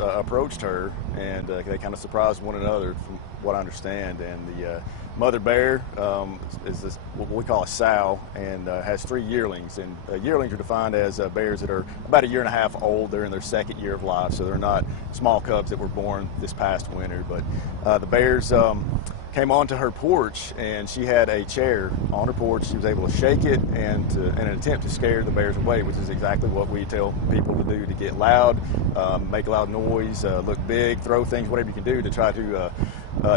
approached her, and they kind of surprised one another, from what I understand. And the mother bear is this, what we call a sow, and has 3 yearlings. And yearlings are defined as bears that are about 1.5 years old. They're in their 2nd year of life, so they're not small cubs that were born this past winter. But the bears came onto her porch, and she had a chair on her porch. She was able to shake it and in an attempt to scare the bears away, which is exactly what we tell people to do, to get loud, make loud noise, look big, throw things, whatever you can do to try to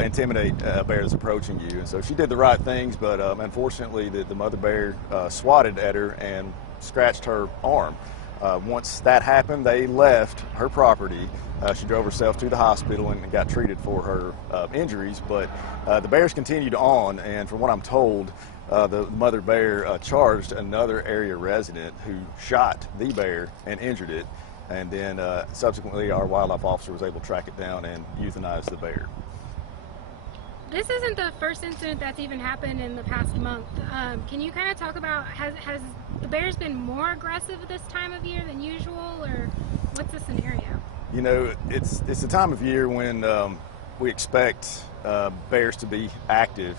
intimidate a bear that's approaching you. And so she did the right things, but unfortunately the mother bear swatted at her and scratched her arm. Once that happened, they left her property. She drove herself to the hospital and got treated for her injuries, but the bears continued on, and from what I'm told, the mother bear charged another area resident who shot the bear and injured it, and then subsequently our wildlife officer was able to track it down and euthanize the bear. This isn't the first incident that's even happened in the past month. Can you kind of talk about, has the bears been more aggressive this time of year than usual, or what's the scenario? You know, it's the time of year when we expect bears to be active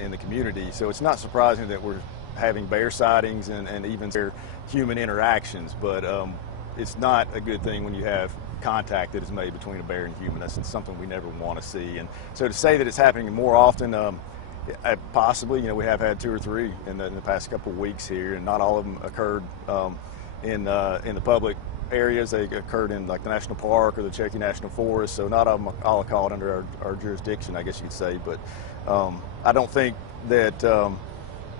in the community, so it's not surprising that we're having bear sightings and even human interactions, but it's not a good thing when you have contact that is made between a bear and human. That's something we never want to see. And so to say that it's happening more often, possibly, you know, we have had 2 or 3 in the past couple of weeks here, and not all of them occurred in the public areas. They occurred in like the national park or the Cherokee National Forest, so not all of them all caught under our jurisdiction, I guess you could say. But I don't think that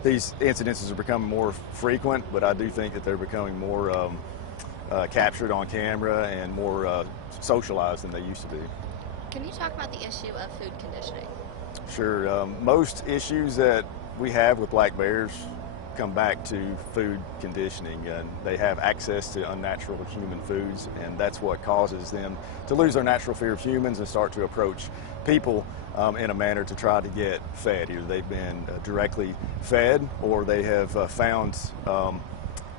these incidences are becoming more frequent, but I do think that they're becoming more captured on camera and more socialized than they used to be. Can you talk about the issue of food conditioning? Sure. Most issues that we have with black bears come back to food conditioning, and they have access to unnatural human foods, and that's what causes them to lose their natural fear of humans and start to approach people in a manner to try to get fed. Either they've been directly fed, or they have found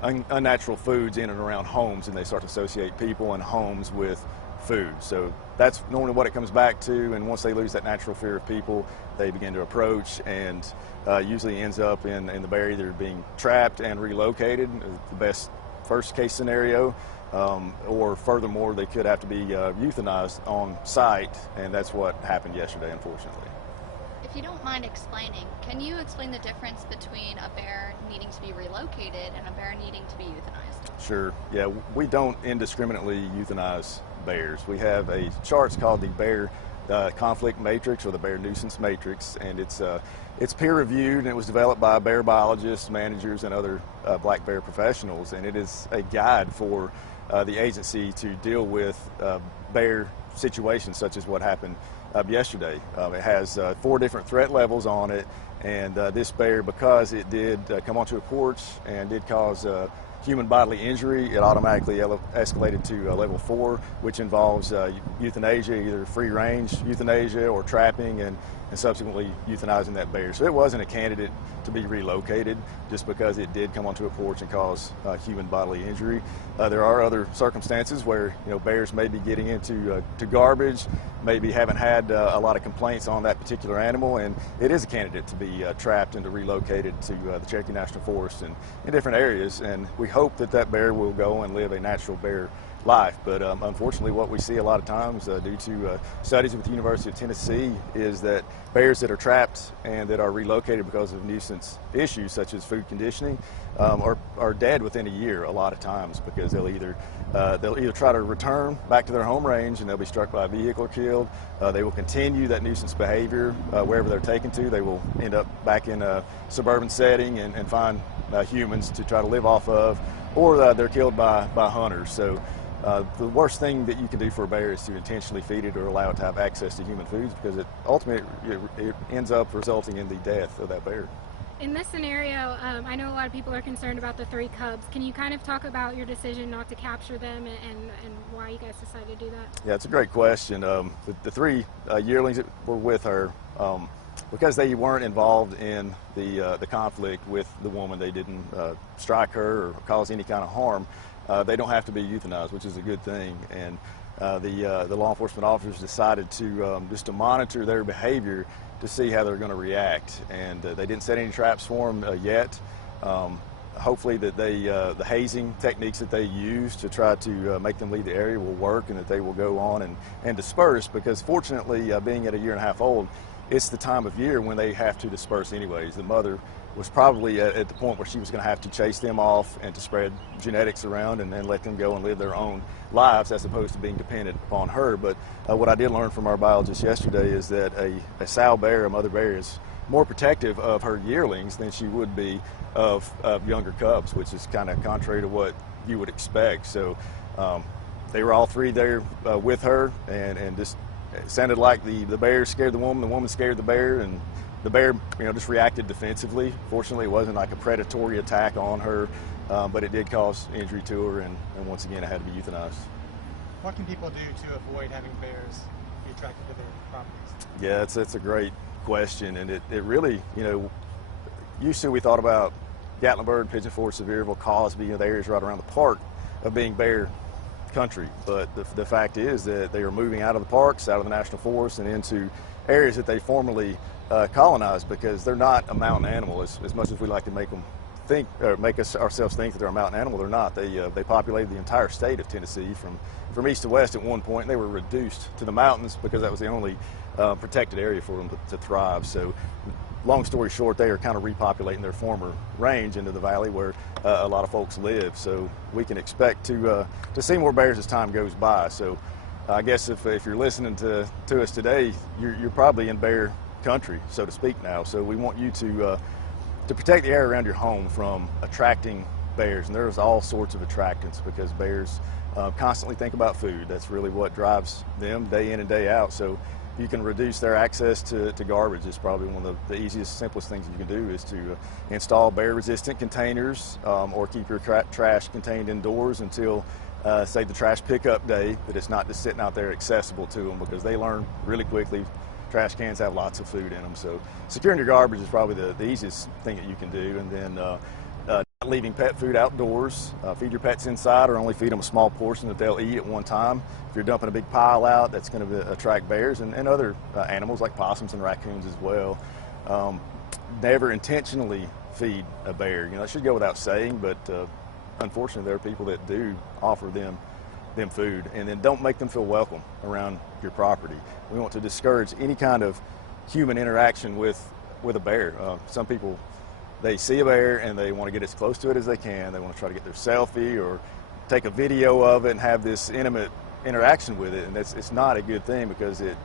unnatural foods in and around homes, and they start to associate people and homes with food. So that's normally what it comes back to, and once they lose that natural fear of people, they begin to approach, and usually ends up in the bear either being trapped and relocated, the best first case scenario, or furthermore they could have to be euthanized on site, and that's what happened yesterday, unfortunately. If you don't mind explaining, can you explain the difference between a bear needing to be relocated and a bear needing to be euthanized? Sure. Yeah, we don't indiscriminately euthanize bears. We have a chart called the Bear Conflict Matrix, or the Bear Nuisance Matrix, and it's peer-reviewed, and it was developed by bear biologists, managers, and other black bear professionals, and it is a guide for the agency to deal with bear situations such as what happened yesterday. It has 4 different threat levels on it, and this bear, because it did come onto a porch and did cause human bodily injury, it automatically escalated to level 4, which involves euthanasia, either free-range euthanasia or trapping, and subsequently euthanizing that bear. So it wasn't a candidate to be relocated just because it did come onto a porch and cause human bodily injury. There are other circumstances where, you know, bears may be getting into to garbage, maybe haven't had a lot of complaints on that particular animal, and it is a candidate to be trapped and to relocated to the Cherokee National Forest and in different areas. And we hope that that bear will go and live a natural bear life. But unfortunately, what we see a lot of times due to studies with the University of Tennessee is that bears that are trapped and that are relocated because of nuisance issues such as food conditioning are dead within a year a lot of times, because they'll either try to return back to their home range and they'll be struck by a vehicle or killed. They will continue that nuisance behavior wherever they're taken to. They will end up back in a suburban setting and find humans to try to live off of, or they're killed by hunters. So the worst thing that you can do for a bear is to intentionally feed it or allow it to have access to human foods, because ultimately it ends up resulting in the death of that bear. In this scenario, I know a lot of people are concerned about the 3 cubs. Can you kind of talk about your decision not to capture them and why you guys decided to do that? Yeah, it's a great question. The 3 yearlings that were with her, because they weren't involved in the conflict with the woman, they didn't strike her or cause any kind of harm. They don't have to be euthanized, which is a good thing. And the law enforcement officers decided to just to monitor their behavior to see how they're going to react, and they didn't set any traps for them yet. Hopefully that the hazing techniques that they use to try to make them leave the area will work, and that they will go on and disperse, because fortunately, being at a year and a half old, it's the time of year when they have to disperse anyways. The mother was probably at the point where she was going to have to chase them off and to spread genetics around and then let them go and live their own lives as opposed to being dependent upon her. But what I did learn from our biologist yesterday is that a sow bear, a mother bear, is more protective of her yearlings than she would be of younger cubs, which is kind of contrary to what you would expect. So they were all three there with her, and just it sounded like the bear scared the woman scared the bear, and the bear, just reacted defensively. Fortunately, it wasn't like a predatory attack on her, but it did cause injury to her, and once again, it had to be euthanized. What can people do to avoid having bears be attracted to their properties? Yeah, that's a great question, and it really, used to we thought about Gatlinburg, Pigeon Forge, Sevierville, Cosby, the areas right around the park of being bear country, but the fact is that they are moving out of the parks, out of the national forests, and into areas that they formerly colonized, because they're not a mountain animal as much as we like to make them think, or make ourselves think that they're a mountain animal. They're not. They populated the entire state of Tennessee from east to west at one point, and they were reduced to the mountains because that was the only protected area for them to thrive. So long story short, they are kind of repopulating their former range into the valley where a lot of folks live. So we can expect to see more bears as time goes by. So I guess if you're listening to us today, you're probably in bear country, so to speak now. So we want you to protect the area around your home from attracting bears. And there's all sorts of attractants, because bears constantly think about food. That's really what drives them day in and day out. So you can reduce their access to garbage. It's probably one of the easiest, simplest things you can do is to install bear-resistant containers, or keep your trash contained indoors until, say, the trash pickup day, that it's not just sitting out there accessible to them, because they learn really quickly. Trash cans have lots of food in them. So securing your garbage is probably the easiest thing that you can do. And then not leaving pet food outdoors. Feed your pets inside, or only feed them a small portion that they'll eat at one time. If you're dumping a big pile out, that's going to attract bears and other animals like possums and raccoons as well. Never intentionally feed a bear. It should go without saying, but unfortunately there are people that do offer them food, and then don't make them feel welcome around your property. We want to discourage any kind of human interaction with a bear. Some people, they see a bear and they want to get as close to it as they can. They want to try to get their selfie or take a video of it and have this intimate interaction with it, and it's not a good thing, because it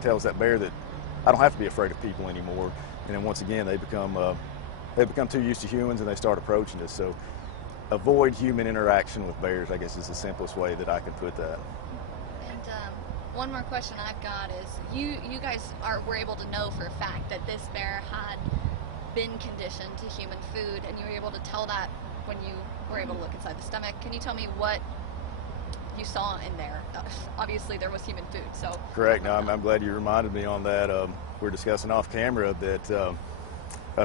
tells that bear that I don't have to be afraid of people anymore. And then once again, they become too used to humans and they start approaching us. So avoid human interaction with bears, I guess, is the simplest way that I can put that. And one more question I've got is, you guys were able to know for a fact that this bear had been conditioned to human food, and you were able to tell that when you were able to look inside the stomach. Can you tell me what you saw in there? Obviously there was human food, so. Correct. No, I'm glad you reminded me on that. We were discussing off camera that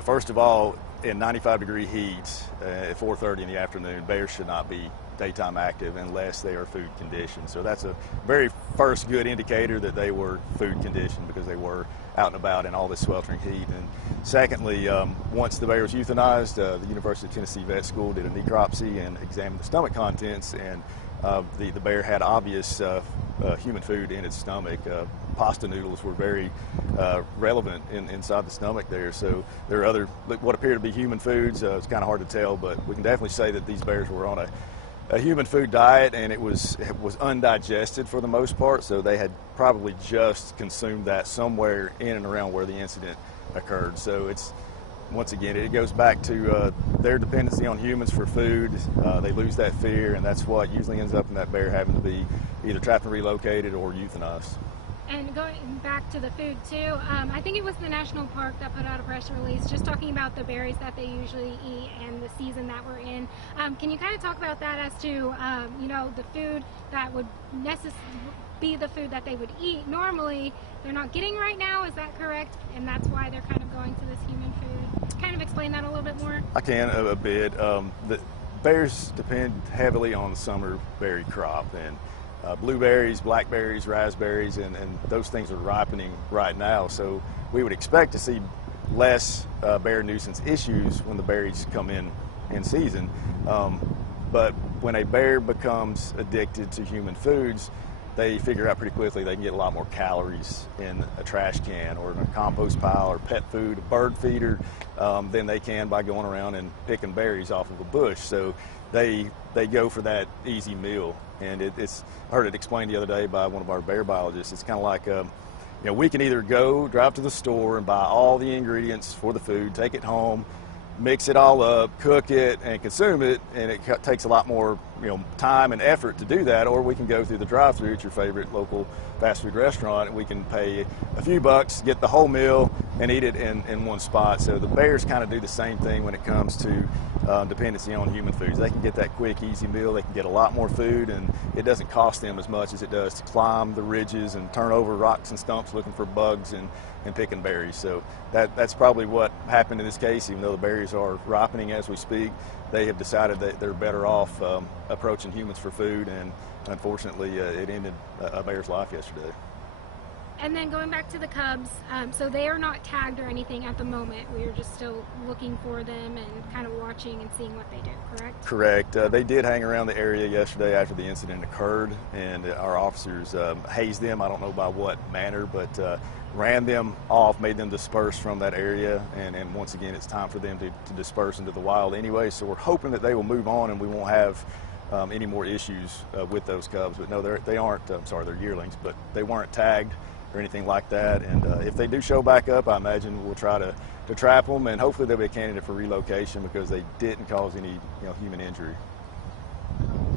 first of all, in 95-degree heat at 4:30 in the afternoon, bears should not be daytime active unless they are food conditioned. So that's a very first good indicator that they were food conditioned, because they were out and about in all this sweltering heat. And secondly, once the bear was euthanized, the University of Tennessee Vet School did a necropsy and examined the stomach contents, and the bear had obvious human food in its stomach. Pasta noodles were very relevant inside the stomach there. So there are other, what appear to be human foods. It's kind of hard to tell, but we can definitely say that these bears were on a human food diet, and it was undigested for the most part. So they had probably just consumed that somewhere in and around where the incident occurred. So it's, once again, it goes back to their dependency on humans for food. They lose that fear, and that's what usually ends up in that bear having to be either trapped and relocated or euthanized. And going back to the food too, I think it was the national park that put out a press release just talking about the berries that they usually eat and the season that we're in. Can you kind of talk about that as to, the food that would be the food that they would eat normally they're not getting right now? Is that correct? And that's why they're kind of going to this human food. Kind of explain that a little bit more. I can a bit. The bears depend heavily on the summer berry crop, and blueberries, blackberries, raspberries, and those things are ripening right now. So we would expect to see less bear nuisance issues when the berries come in season. But when a bear becomes addicted to human foods, they figure out pretty quickly they can get a lot more calories in a trash can or in a compost pile or pet food, a bird feeder, than they can by going around and picking berries off of a bush. So they go for that easy meal. And it's, I heard it explained the other day by one of our bear biologists. It's kind of like, we can either drive to the store and buy all the ingredients for the food, take it home, mix it all up, cook it, and consume it, and it takes a lot more time and effort to do that. Or we can go through the drive-thru at your favorite local fast food restaurant, and we can pay a few bucks, get the whole meal, and eat it in one spot. So the bears kind of do the same thing when it comes to dependency on human foods. They can get that quick, easy meal. They can get a lot more food, and it doesn't cost them as much as it does to climb the ridges and turn over rocks and stumps looking for bugs and picking berries. So that's probably what happened in this case. Even though the berries are ripening as we speak, they have decided that they're better off approaching humans for food, and unfortunately it ended a bear's life yesterday. And then going back to the cubs, so they are not tagged or anything at the moment. We are just still looking for them and kind of watching and seeing what they do, correct? Correct. They did hang around the area yesterday after the incident occurred, and our officers hazed them. I don't know by what manner, but ran them off, made them disperse from that area. And once again, it's time for them to disperse into the wild anyway. So we're hoping that they will move on and we won't have any more issues with those cubs. But no, they aren't, I'm sorry, they're yearlings, but they weren't tagged or anything like that. And if they do show back up, I imagine we'll try to trap them, and hopefully they'll be a candidate for relocation because they didn't cause any human injury.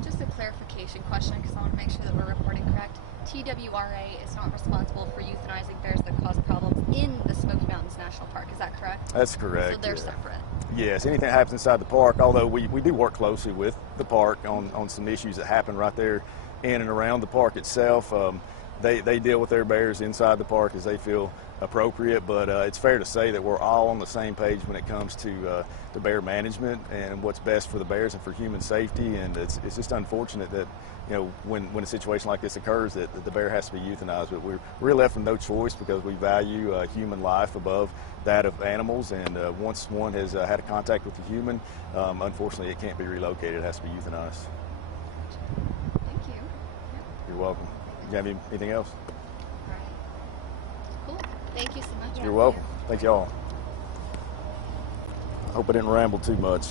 Just a clarification question, because I want to make sure that we're reporting correct. TWRA is not responsible for euthanizing bears that cause problems in the Smoky Mountains National Park. Is that correct? That's correct. So they're separate. Yes, anything that happens inside the park, although we do work closely with the park on some issues that happen right there in and around the park itself. They deal with their bears inside the park as they feel appropriate, but it's fair to say that we're all on the same page when it comes to bear management and what's best for the bears and for human safety. And it's just unfortunate that when a situation like this occurs that the bear has to be euthanized. But we're left with no choice because we value human life above that of animals. And once one has had a contact with a human, unfortunately it can't be relocated. It has to be euthanized. Thank you. You're welcome. Do you have anything else? All right. Cool. Thank you so much. You're welcome. Thank y'all. I hope I didn't ramble too much.